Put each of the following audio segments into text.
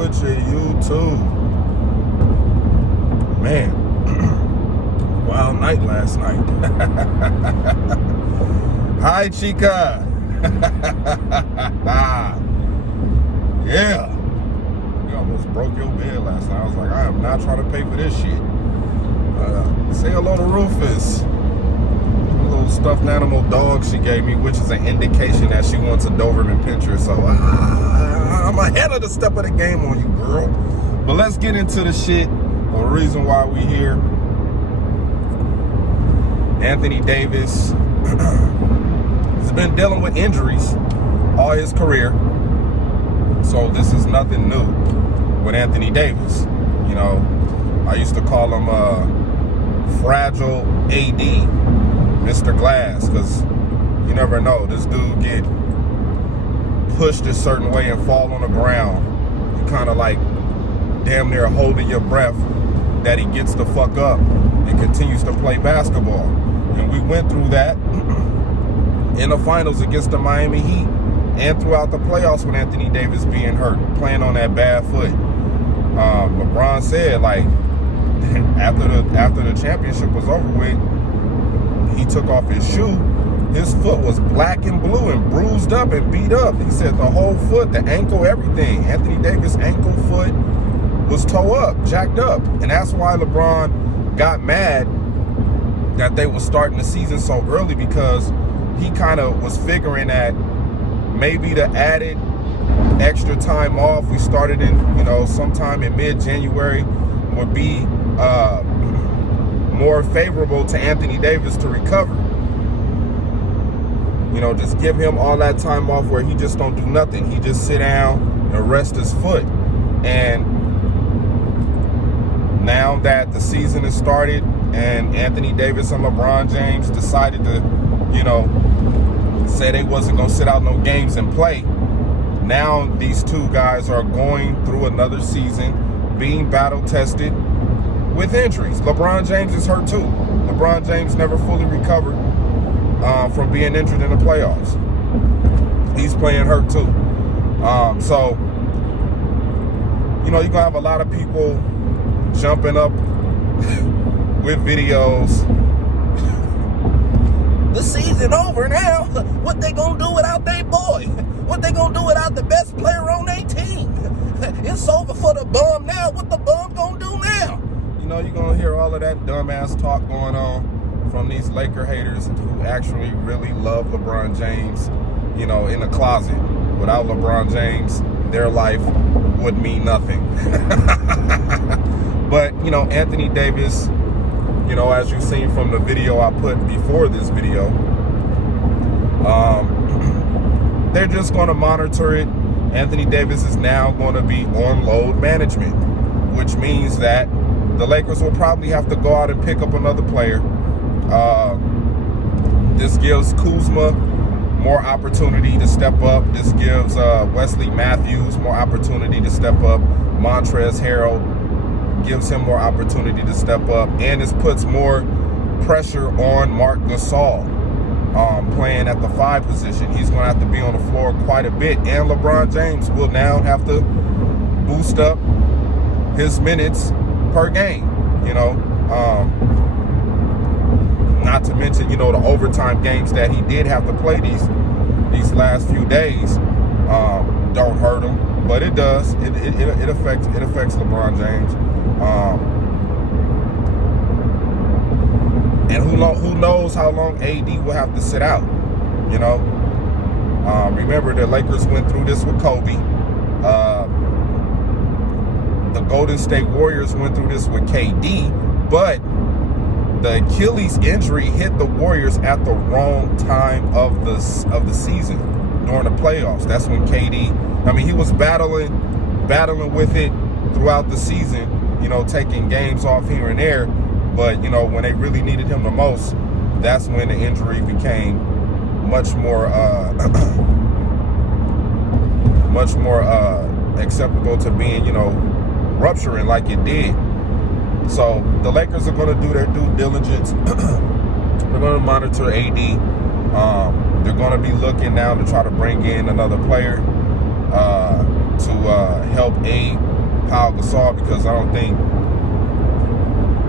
with you, YouTube? Man, wild night last night. Hi, Chica. Yeah. You almost broke your bed last night. I was like, I am not trying to pay for this shit. Say hello to Rufus. A little stuffed animal dog she gave me, which is an indication that she wants a Doberman Pinscher. So I'm ahead of the step of the game on you, girl. But let's get into the shit. The reason why we here. Anthony Davis has been dealing with injuries all his career. So this is nothing new with Anthony Davis. You know, I used to call him Fragile AD, Mr. Glass, because you never know. This dude get pushed a certain way and fall on the ground. You kind of like damn near holding your breath that he gets the fuck up and continues to play basketball. And we went through that in the finals against the Miami Heat and throughout the playoffs with Anthony Davis being hurt, playing on that bad foot. LeBron said, like, after the championship was over with, he took off his shoe. His foot was black and blue and bruised up and beat up. He said the whole foot, the ankle, everything. Anthony Davis' ankle, foot was toe up, jacked up. And that's why LeBron got mad that they were starting the season so early, because he kind of was figuring that maybe the added extra time off we started in, sometime in mid-January would be more favorable to Anthony Davis to recover. Just give him all that time off where he just don't do nothing. He just sit down and rest his foot. And now that the season has started and Anthony Davis and LeBron James decided to, say they wasn't going to sit out no games and play, now these two guys are going through another season being battle tested with injuries. LeBron James is hurt too. LeBron James never fully recovered from being injured in the playoffs. He's playing hurt too. So, you're going to have a lot of people jumping up with videos. The season over now. What they gonna do without their boy? What they gonna do without the best player on their team? It's over for the bum now. What the bum gonna do now? You're gonna hear all of that dumbass talk going on from these Laker haters who actually really love LeBron James, in the closet. Without LeBron James, their life would mean nothing. But, Anthony Davis, as you've seen from the video I put before this video, they're just going to monitor it. Anthony Davis is now going to be on load management, which means that the Lakers will probably have to go out and pick up another player. This gives Kuzma more opportunity to step up. This gives Wesley Matthews more opportunity to step up. Montrezl Harrell gives him more opportunity to step up. And this puts more pressure on Marc Gasol playing at the 5 position. He's going to have to be on the floor quite a bit. And LeBron James will now have to boost up his minutes per game, not to mention, the overtime games that he did have to play these last few days don't hurt him, but it does. It affects LeBron James. And who knows how long AD will have to sit out, Remember, the Lakers went through this with Kobe. The Golden State Warriors went through this with KD, but the Achilles injury hit the Warriors at the wrong time of the season during the playoffs. That's when KD, he was battling with it throughout the season, taking games off here and there. But, when they really needed him the most, that's when the injury became much more acceptable to being, rupturing like it did. So the Lakers are going to do their due diligence. They're going to monitor AD. They're going to be looking now to try to bring in another player. to help aid Pau Gasol, because I don't think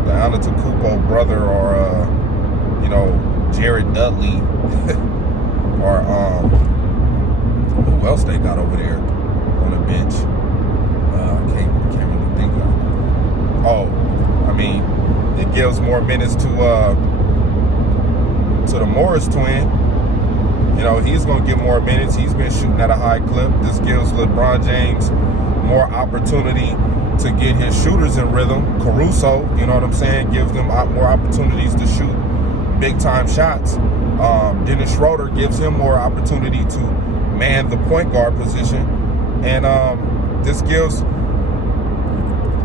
the Antetokounmpo brother or Jared Dudley or who else they got over there on the bench? Can't really think of. Oh, I mean, it gives more minutes to the Morris twin. He's going to get more minutes. He's been shooting at a high clip. This gives LeBron James more opportunity to get his shooters in rhythm. Caruso, you know what I'm saying, gives them more opportunities to shoot big-time shots. Dennis Schroeder gives him more opportunity to man the point guard position. And this gives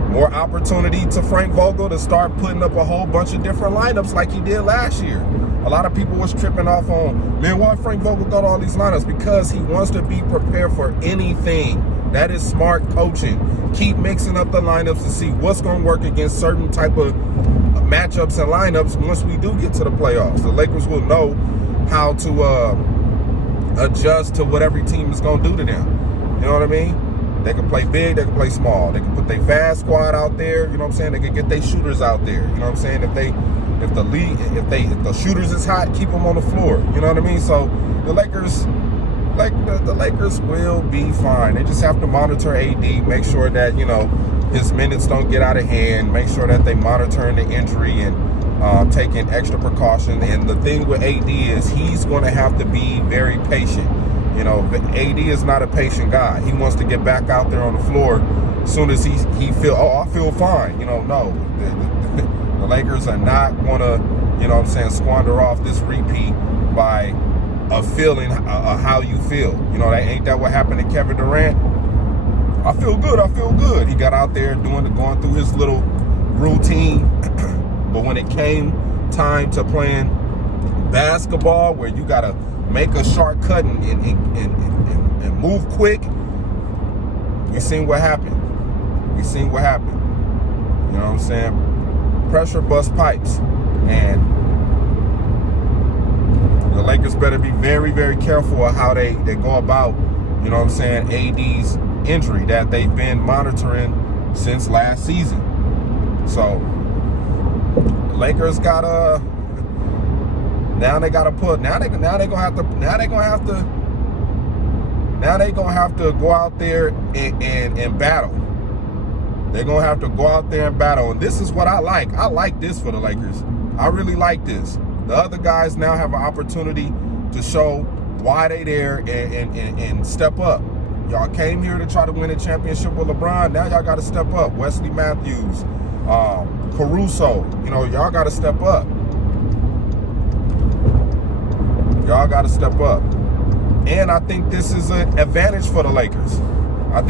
more opportunity to Frank Vogel to start putting up a whole bunch of different lineups like he did last year. A lot of people was tripping off on, man, why Frank Vogel got all these lineups? Because he wants to be prepared for anything. That is smart coaching. Keep mixing up the lineups to see what's going to work against certain type of matchups and lineups. Once we do get to the playoffs, the Lakers will know how to adjust to what every team is going to do to them. You know what I mean? They can play big, they can play small. They can put their fast squad out there, you know what I'm saying? They can get their shooters out there, you know what I'm saying? If the shooters is hot, keep them on the floor, you know what I mean? So the Lakers, the Lakers will be fine. They just have to monitor AD, make sure that, his minutes don't get out of hand, make sure that they monitoring the injury and taking extra precaution. And the thing with AD is he's going to have to be very patient. AD is not a patient guy. He wants to get back out there on the floor as soon as he feel, I feel fine. No, the Lakers are not going to, squander off this repeat by a feeling of how you feel. Ain't that what happened to Kevin Durant? I feel good. He got out there going through his little routine. But when it came time to playing basketball, where you got to make a shortcut and move quick, we seen what happened. You know what I'm saying? Pressure bust pipes. And the Lakers better be very, very careful of how they go about, AD's injury that they've been monitoring since last season. So the Lakers gotta gonna have to go out there and battle. They're gonna have to go out there and battle. And this is what I like. I like this for the Lakers. I really like this. The other guys now have an opportunity to show why they there and step up. Y'all came here to try to win a championship with LeBron. Now y'all got to step up. Wesley Matthews, Caruso, y'all got to step up. Y'all got to step up. And I think this is an advantage for the Lakers. I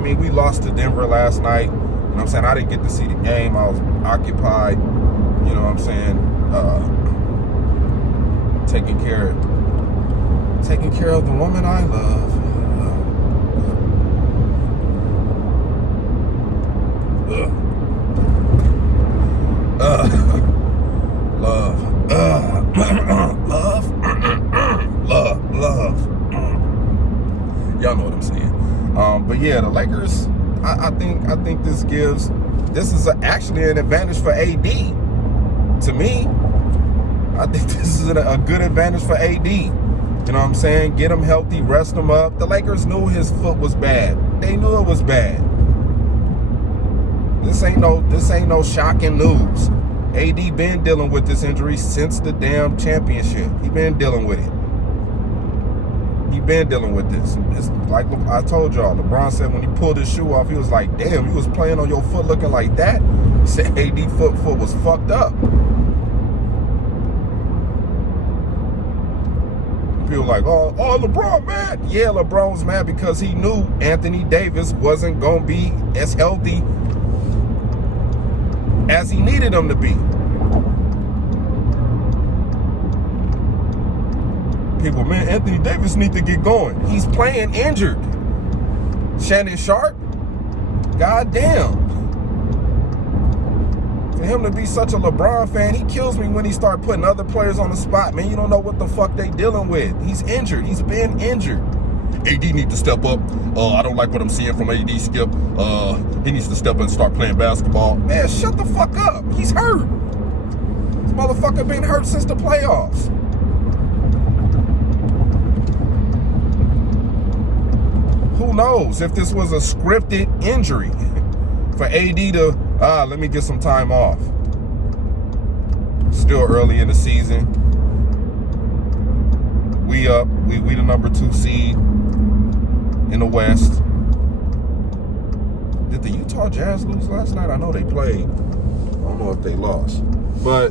mean, we lost to Denver last night. You know what I'm saying? I didn't get to see the game. I was occupied, you know what I'm saying, taking care of the woman I love. Love. Y'all know what I'm saying. But yeah, the Lakers, I think this is actually an advantage for AD. To me, I think this is a good advantage for AD. You know what I'm saying? Get him healthy, rest him up. The Lakers knew his foot was bad. They knew it was bad. This ain't no shocking news. AD been dealing with this injury since the damn championship. He been dealing with it. He been dealing with this. It's like I told y'all, LeBron said when he pulled his shoe off, he was like, damn, you was playing on your foot looking like that? He said AD foot was fucked up. People like, oh, LeBron mad. Yeah, LeBron was mad because he knew Anthony Davis wasn't going to be as healthy as he needed him to be. People, man, Anthony Davis need to get going. He's playing injured. Shannon Sharp, goddamn. For him to be such a LeBron fan, he kills me when he start putting other players on the spot. Man, you don't know what the fuck they dealing with. He's injured. He's been injured. AD needs to step up. I don't like what I'm seeing from AD, Skip. He needs to step up and start playing basketball. Man, shut the fuck up. He's hurt. This motherfucker been hurt since the playoffs. Who knows if this was a scripted injury for AD to, let me get some time off. Still early in the season. We up. We the number 2 seed in the West. Did the Utah Jazz lose last night? I know they played. I don't know if they lost. But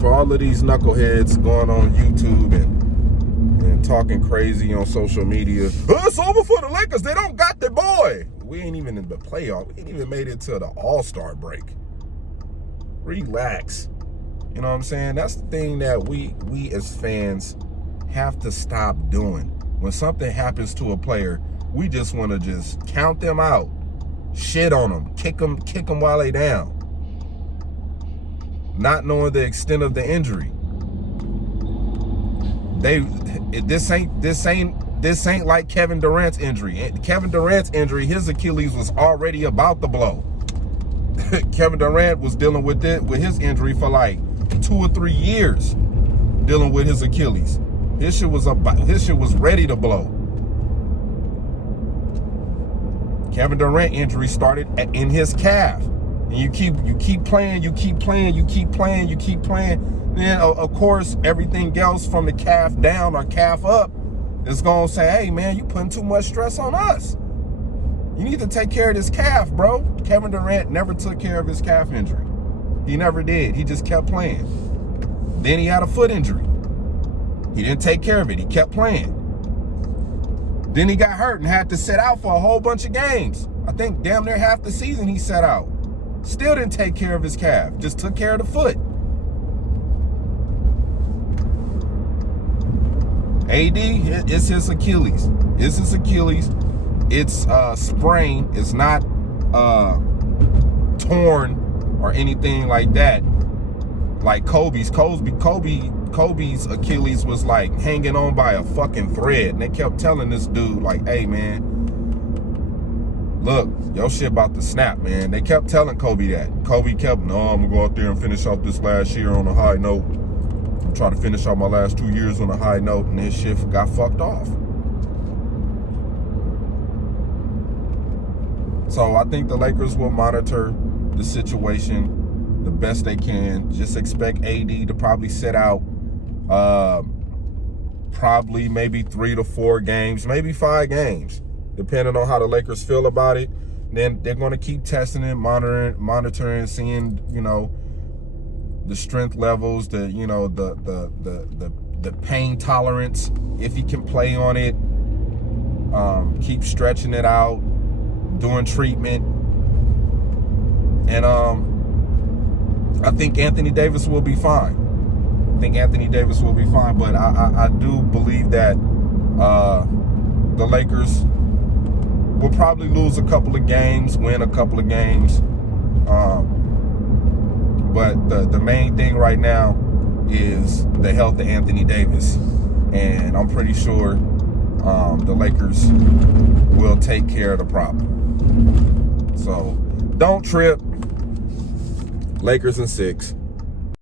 for all of these knuckleheads going on YouTube and talking crazy on social media, it's over for the Lakers. They don't got the boy. We ain't even in the playoff. We ain't even made it to the All-Star break. Relax. You know what I'm saying? That's the thing that we as fans have to stop doing. When something happens to a player, we just want to just count them out, shit on them, kick them while they down, not knowing the extent of the injury. This ain't like Kevin Durant's injury. Kevin Durant's injury, his Achilles was already about to blow. Kevin Durant was dealing with his injury for like 2 or 3 years, dealing with his Achilles. His shit was ready to blow. Kevin Durant injury started in his calf, and you keep playing. Then of course everything else from the calf down or calf up is gonna say, "Hey man, you putting too much stress on us. You need to take care of this calf, bro." Kevin Durant never took care of his calf injury. He never did. He just kept playing. Then he had a foot injury. He didn't take care of it. He kept playing. Then he got hurt and had to sit out for a whole bunch of games. I think damn near half the season he sat out. Still didn't take care of his calf. Just took care of the foot. AD, it's his Achilles. It's his Achilles. It's sprained. It's not torn or anything like that. Like Kobe's Achilles was like hanging on by a fucking thread. And they kept telling this dude like, "Hey man, look, your shit about to snap, man." They kept telling Kobe that. Kobe kept, "No, I'm gonna go out there and finish off this last year on a high note. I'm trying to finish out my last 2 years on a high note," and his shit got fucked off. So I think the Lakers will monitor the situation the best they can. Just expect AD to probably sit out probably maybe 3 to 4 games, maybe 5 games, depending on how the Lakers feel about it. Then they're going to keep testing it, monitoring, seeing, you know, the strength levels, the pain tolerance, if he can play on it. Keep stretching it out, doing treatment. And I think Anthony Davis will be fine. But I do believe that the Lakers will probably lose a couple of games, win a couple of games. But the main thing right now is the health of Anthony Davis. And I'm pretty sure the Lakers will take care of the problem. So don't trip. Lakers in 6.